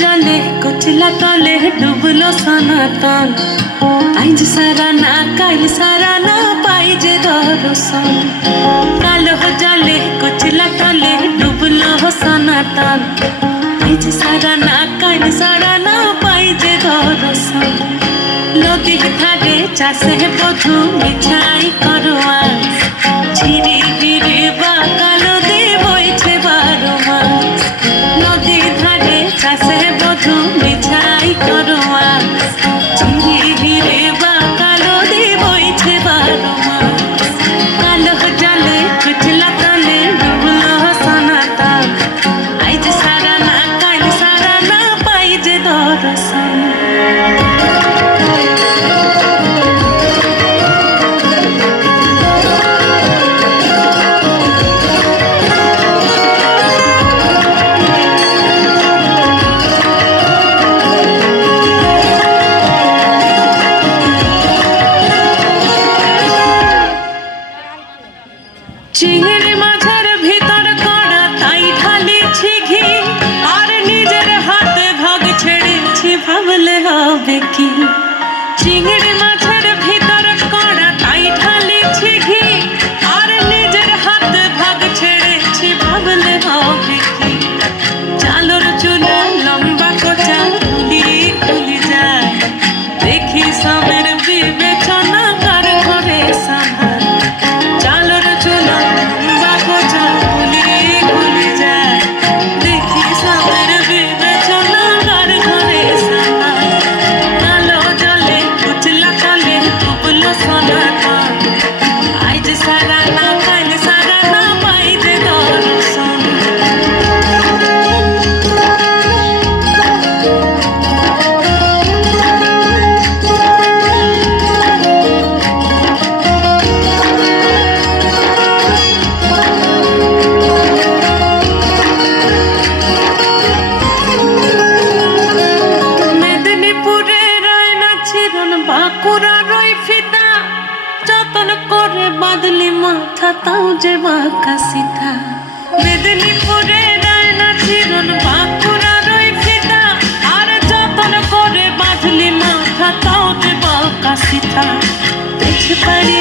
जले कुचला तले डुबलो सनातन आज सारा ना काल सारा ना पाइजे दर्शन कालो जले कुचला तले डुबलो सनातन आज सारा ना काल सारा ना पाइजे दर्शन नदी धारे चाषे बधु मिछाई करवा झिरी गिरी बा कालो दे बइछे बारो मास नदी धारे चाषे बधु मिछाई करवा झिरी गिरी बा कालो दे बइछे बारो मास कालो जले कुचला तले डुबलो सनातन आज सारा ना काल सारा ना पाइजे दर्शन চিংড়ি মাছের ভিতর কড়া তাই ঢালিছি ঘি আর নিজের হাতে ভাগ ছেড়েছি ভাবলে হবে কি চিংড়ি মাছের ভিতর কড়া তাই ঢালিছি ঘি আর নিজের হাতে ভাগ ছেড়েছি ভাবলে হবে কি চালর চুলা লম্বা কোচা খুলি খুলি যায় দেখি সবের বিবেচনা কার ঘরে সামাল চালর চুলা লম্বা কোচা খুলি খুলি যায় দেখি সবের বিবেচনা কার ঘরে সামাল কালো জলে কুচলা তলে ডুবলো সনাতন আজ সারা না কাল সারা না পাইতে দর্শন বাঁকুড়ার ওই ফিতা যতন করে বাঁধলি মাথা তাও যে বাঁকা সিধা মেদিনীপুরে রায়না চিরন বাঁকুড়ার ওই ফিতা আর যতন করে বাঁধলি মাথা তাও যে বাঁকা সিধা পেছ পারি